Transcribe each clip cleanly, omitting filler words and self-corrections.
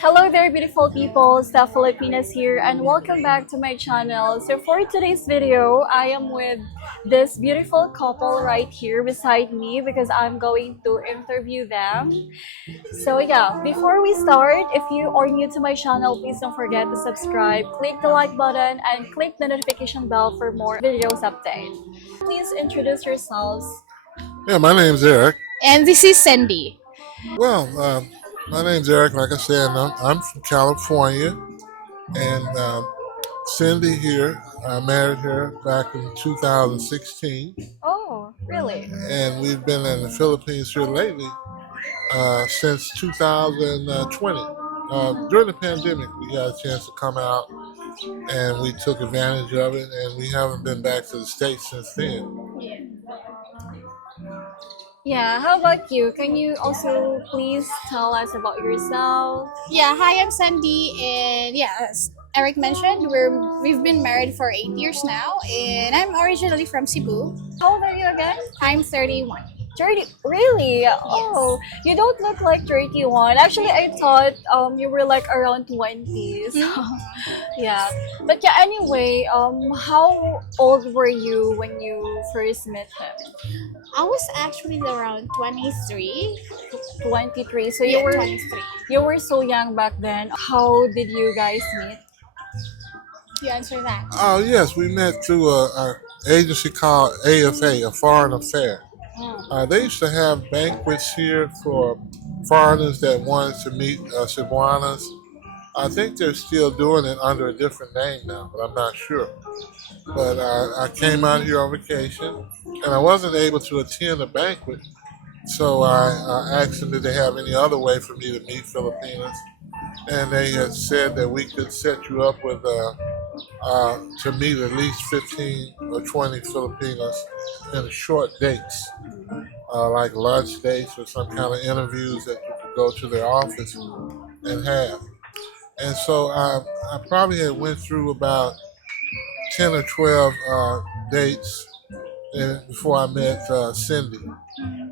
Hello there, beautiful people. Stephilipinas here, and welcome back to my channel. So for today's video, I am with this beautiful couple right here beside me because I'm going to interview them. So yeah, before we start, if you are new to my channel, please don't forget to subscribe, click the like button, and click the notification bell for more videos update. Please introduce yourselves. Yeah, my name's Eric. And this is Sandy. Well, my name's Eric. Like I said, I'm from California, and Cindy here. I married her back in 2016, Oh, really? and we've been in the Philippines here lately since 2020. During the pandemic, we got a chance to come out, and we took advantage of it, and we haven't been back to the States since then. Yeah, how about you? Can you also please tell us about yourself? Yeah, hi, I'm Sandy, and yeah, as Eric mentioned, we've been married for 8 years now, and I'm originally from Cebu. How old are you again? I'm 31. 30? Really? Oh, you don't look like 31. Actually, I thought you were like around 20. So, yeah. But yeah, anyway, how old were you when you first met him? I was actually around 23. 23. So Yeah, 23. you were so young back then. How did you guys meet? You answer that. Oh yes, we met through a agency called AFA, a Foreign Affair. They used to have banquets here for foreigners that wanted to meet Cebuanas. I think they're still doing it under a different name now, but I'm not sure. But I came out here on vacation, and I wasn't able to attend the banquet, so I asked them did they have any other way for me to meet Filipinas, and they had said that we could set you up with to meet at least 15 or 20 Filipinas in short dates, like lunch dates or some kind of interviews that you could go to their office and have. And so I probably had went through about 10 or 12 dates before I met Cindy,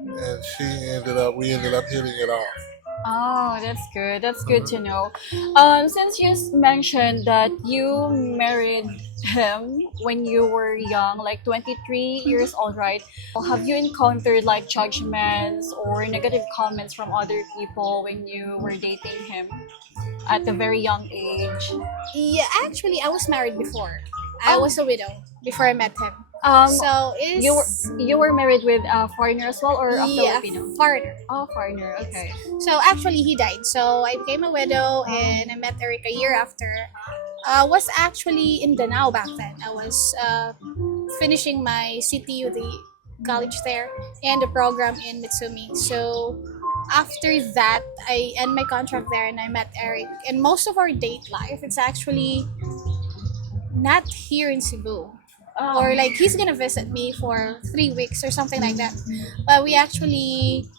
and we ended up hitting it off. Oh, that's good. That's good to know. Since you mentioned that you married him when you were young, like 23 years old, right? Have you encountered like judgments or negative comments from other people when you were dating him at a very young age? Yeah, actually, I was married before. I was a widow before I met him. So it's You were married with a foreigner as well, or a yeah, Filipino? foreigner. Oh, foreigner. Okay. So actually, he died. So I became a widow, and I met Eric a year after. I was actually in Danao back then. I was finishing my CTU, the college there, and the program in Mitsumi. So after that, I end my contract there, and I met Eric. And most of our date life, it's actually not here in Cebu. Or like he's gonna visit me for 3 weeks or something like that, but we actually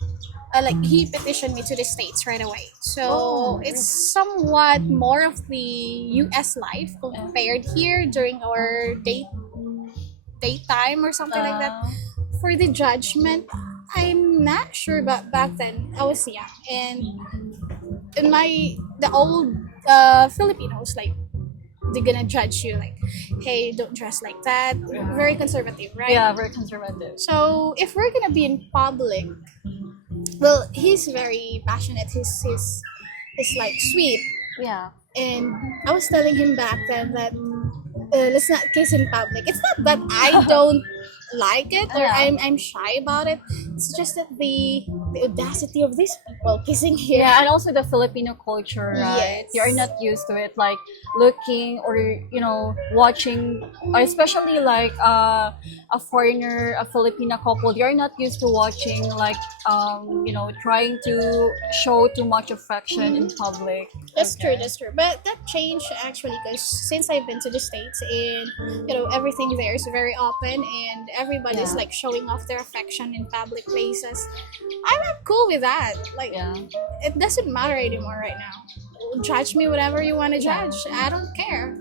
like he petitioned me to the States right away, so it's somewhat more of the US life compared here during our daytime or something like that. For the judgment, I'm not sure, but back then I was young, and in the old Filipinos, like they're gonna judge you like, hey, don't dress like that. Very conservative, right? Yeah, very conservative. So if we're gonna be in public, well, he's very passionate. He's like sweet, Yeah. and I was telling him back then that let's not kiss in public. It's not that I don't like it or Yeah. I'm shy about it. It's just that the audacity of these people kissing here. Yeah, and also the Filipino culture, right? Yes. You're not used to it, like looking or watching, or especially like a foreigner, a Filipino couple. You're not used to watching like trying to show too much affection in public. That's Okay. true, that's true. But that changed actually because since I've been to the States, and everything there is very open, and everybody's Yeah. like showing off their affection in public places. I'm cool with that. Like Yeah. it doesn't matter anymore right now. Judge me whatever you want to judge. I don't care.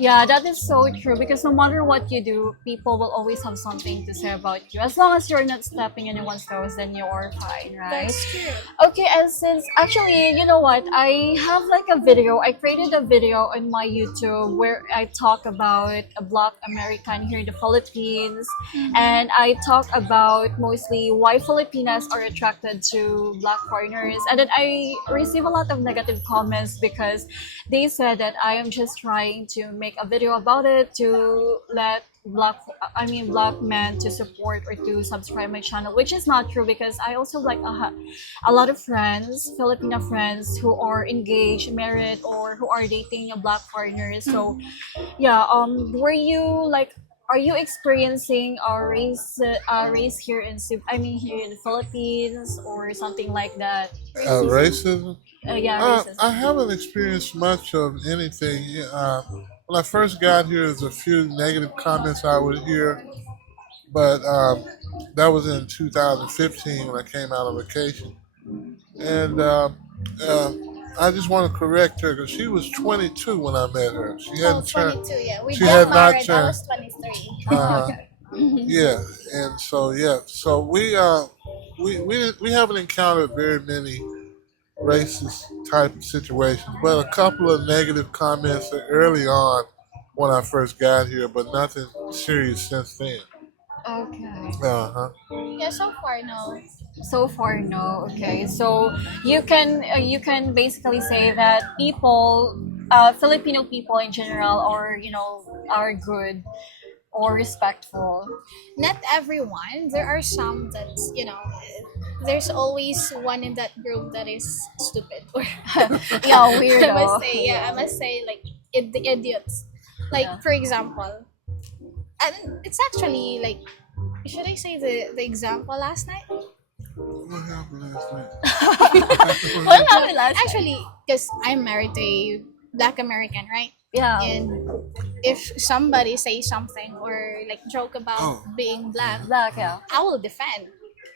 Yeah, that is so true because no matter what you do, people will always have something to say about you. As long as you're not stepping anyone's toes, then you're fine, right? That's true. Okay, and since actually, you know what, I have like a video. I created a video on my YouTube where I talk about a Black American here in the Philippines, and I talk about mostly why Filipinas are attracted to Black foreigners. And then I receive a lot of negative comments because they said that I am just trying to make a video about it to let black men to support or to subscribe my channel, which is not true because I also like a lot of friends, Filipino friends who are engaged, married, or who are dating a black foreigners. So yeah, were you like, are you experiencing a race here in here in the Philippines or something like that? Racism? Yeah, racism. I haven't experienced much of anything. When I first got here, there's a few negative comments I would hear, but that was in 2015 when I came out on vacation. And uh, I just want to correct her because she was 22 when I met her. She Oh, hadn't turned. 22, yeah. We She got had not married, I turned. was 23. Uh, yeah, and so we haven't encountered very many racist type situations, but a couple of negative comments early on when I first got here, but nothing serious since then. Okay. Uh huh. Yeah, so far, no. So far, no. Okay, so you can basically say that people, Filipino people in general, are good or respectful. Not everyone. There are some that's, there's always one in that group that is stupid. Or Yeah, I must say, like, the idiots. Like, Yeah. for example, and it's actually like, should I say the example last night? What happened last night? What happened last time? Actually, because I'm married to a Black American, right? Yeah. And if somebody says something or like joke about Oh. being black, Black, yeah. I will defend.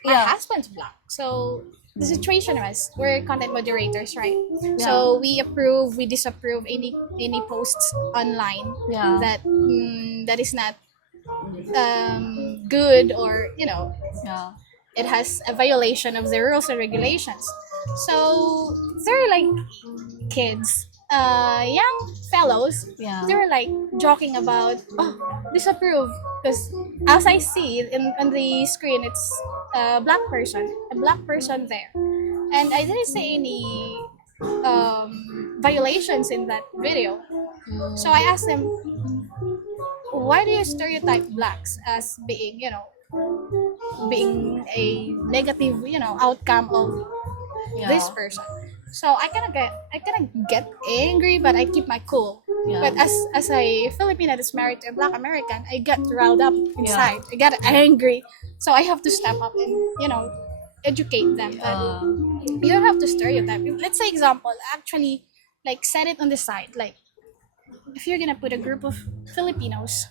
My Yeah. husband's black. So the situation was, we're content moderators, right? Yeah. So we approve, we disapprove any posts online Yeah. that is not good, or Yeah. it has a violation of the rules and regulations. So they're like kids, young fellows. Yeah. They were like joking about, disapprove, because as I see it on the screen, it's a black person there, and I didn't see any violations in that video. So I asked them, why do you stereotype blacks as being a negative, outcome of Yeah. this person? So I kind of get angry, but I keep my cool. Yeah. But as a Filipina that's married to a Black American, I get riled up inside. I get angry, so I have to step up and educate them that you don't have to stereotype. Let's say example, actually, like, set it on the side. Like, if you're gonna put a group of Filipinos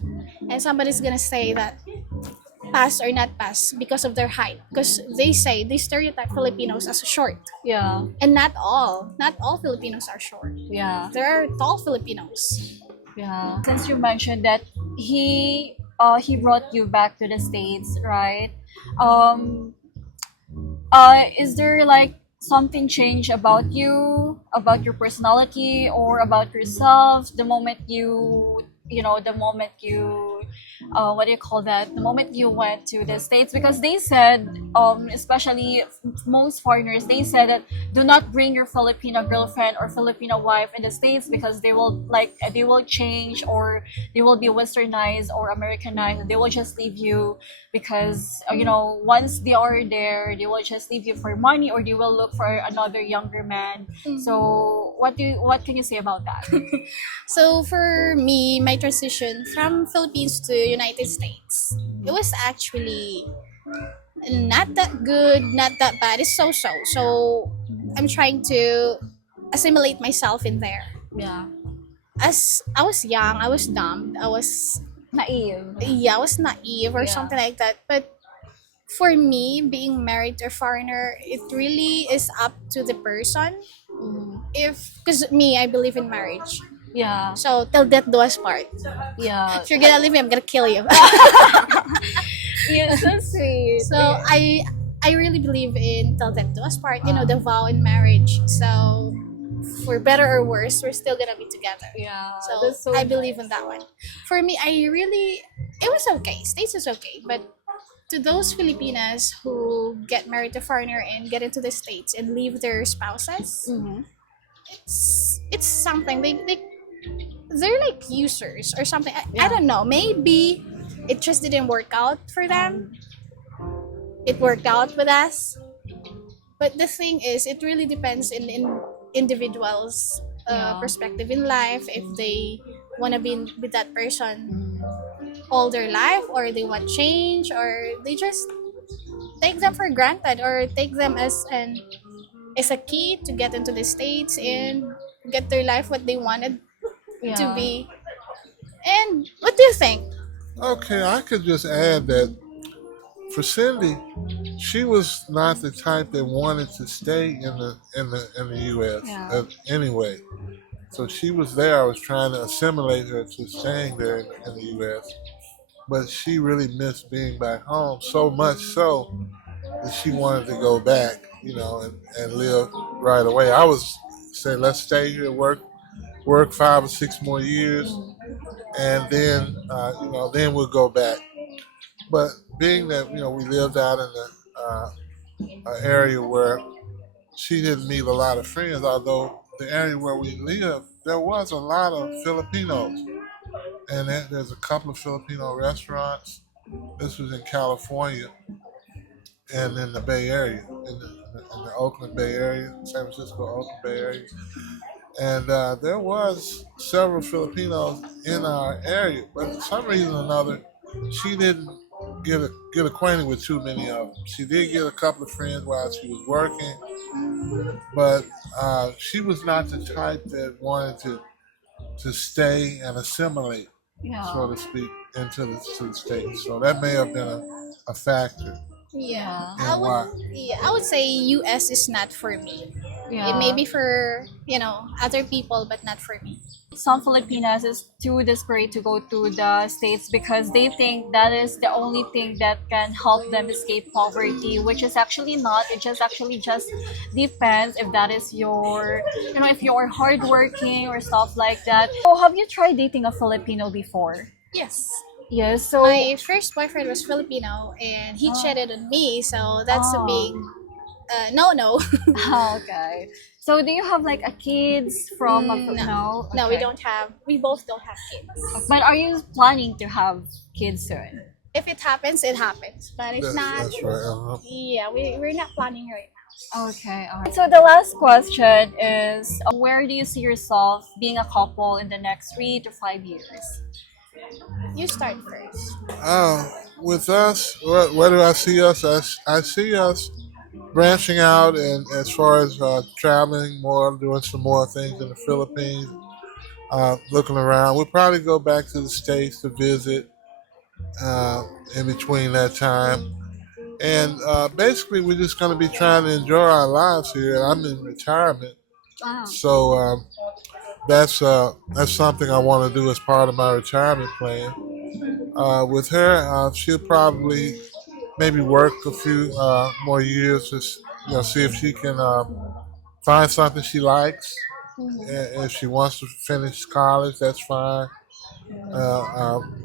and somebody's gonna say that pass or not pass because of their height, because they stereotype Filipinos as short, Yeah. and not all Filipinos are short. Yeah. There are tall Filipinos. Yeah. Since you mentioned that he brought you back to the States, right? Is there like something changed about you, about your personality, or about yourself the moment what do you call that? The moment you went to the States, because they said, especially most foreigners, they said that do not bring your Filipino girlfriend or Filipino wife in the States because they will change, or they will be westernized or Americanized. They will just leave you because once they are there, they will just leave you for money, or they will look for another younger man. So what can you say about that? So for me, my transition from Philippines to United States, it was actually not that good, not that bad. It's so. So I'm trying to assimilate myself in there. Yeah. As I was young, I was dumb, I was Naive. naive or Yeah. something like that. But for me, being married to a foreigner, it really is up to the person. Mhm. Because me, I believe in marriage. Yeah. So till death do us part. Yeah. If you're gonna leave me, I'm gonna kill you. You're so sweet. So I really believe in till death do us part. You know, the vow in marriage. So for better or worse, we're still gonna be together. Yeah. So, That's so I believe nice. in that one. For me, it was okay. States is okay, but to those Filipinas who get married to foreigner and get into the States and leave their spouses, Mhm. it's something they're like users or something. I Yeah. don't know. Maybe it just didn't work out for them. It worked out with us. But the thing is, it really depends in individuals' Yeah. perspective in life. If they want to be with that person all their life, or they want change, or they just take them for granted, or take them as a key to get into the States and get their life what they wanted to Yeah. be. And what do you think? Okay, I could just add that for Cindy, she was not the type that wanted to stay in the U.S. Yeah. Anyway. So she was there. I was trying to assimilate her to staying there in the U.S. But she really missed being back home so much so that she wanted to go back, and live right away. I was saying, let's stay here, work 5 or 6 more years, and then we'll go back. But being that we lived out in an area where she didn't meet a lot of friends, although the area where we lived, there was a lot of Filipinos, and there's a couple of Filipino restaurants. This was in California and in the Bay Area, in the Oakland Bay Area, San Francisco Oakland Bay Area, and there was several Filipinos in our area, but for some reason or another, she didn't get acquainted with too many of them. She did get a couple of friends while she was working, but she was not the type that wanted to stay and assimilate, Yeah. so to speak, to the States. So that may have been a factor Yeah, in why. I would say U.S. is not for me. Yeah. It may be for other people, but not for me. Some Filipinas is too desperate to go to the States because they think that is the only thing that can help them escape poverty, which is actually not. It just actually just depends if that is your, if you're hardworking or stuff like that. So have you tried dating a Filipino before? Yes. Yes. So My first boyfriend was Filipino, and he cheated on me, so that's a big no. okay. So do you have like a kids from a No. no? No, we Okay. don't have. We both don't have kids. But are you planning to have kids soon? If it happens, it happens. But if not, That's right. yeah, we're not planning right now. Okay, all right. So the last question is, where do you see yourself being a couple in the next 3 to 5 years? You start first. With us, where do I see us? I see us branching out, and as far as traveling more, doing some more things in the Philippines, looking around. We'll probably go back to the States to visit in between that time. And basically, we're just going to be trying to enjoy our lives here. I'm in retirement, Wow. so that's something I want to do as part of my retirement plan. With her, she'll probably maybe work a few more years to see if she can find something she likes. And if she wants to finish college, that's fine.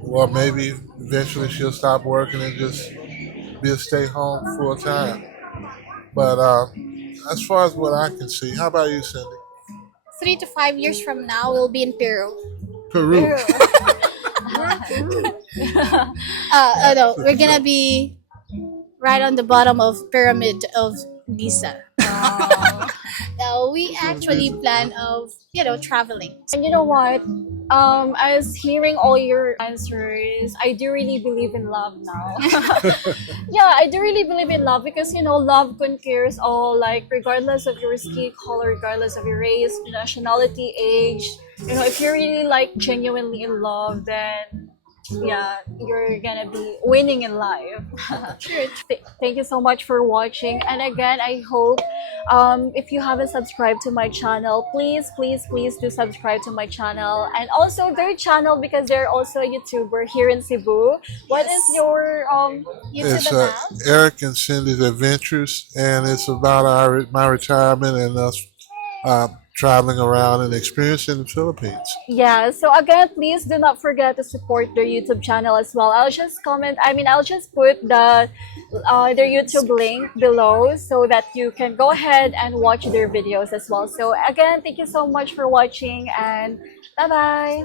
Well, maybe eventually she'll stop working and just be a stay-home full time. But as far as what I can see, how about you, Cindy? 3 to 5 years from now, we'll be in Peru. Peru. No, we're gonna be right on the bottom of pyramid of Giza. Wow. Now we actually plan of traveling. And you know what? I was hearing all your answers. I do really believe in love now. Yeah, I do really believe in love because love conquers all. Like regardless of your skin color, regardless of your race, nationality, age. If you're really like genuinely in love, then yeah, you're gonna be winning in life. Sure. Thank you so much for watching. And again, I hope if you haven't subscribed to my channel, please do subscribe to my channel and also their channel because they're also a YouTuber here in Cebu. What is Yes. your YouTube It's account. Eric and Cindy's Adventures, and it's about my retirement and us traveling around and experiencing the Philippines. yeah, so again, please do not forget to support their YouTube channel as well. I'll just put their YouTube link below so that you can go ahead and watch their videos as well. So again, thank you so much for watching and bye bye.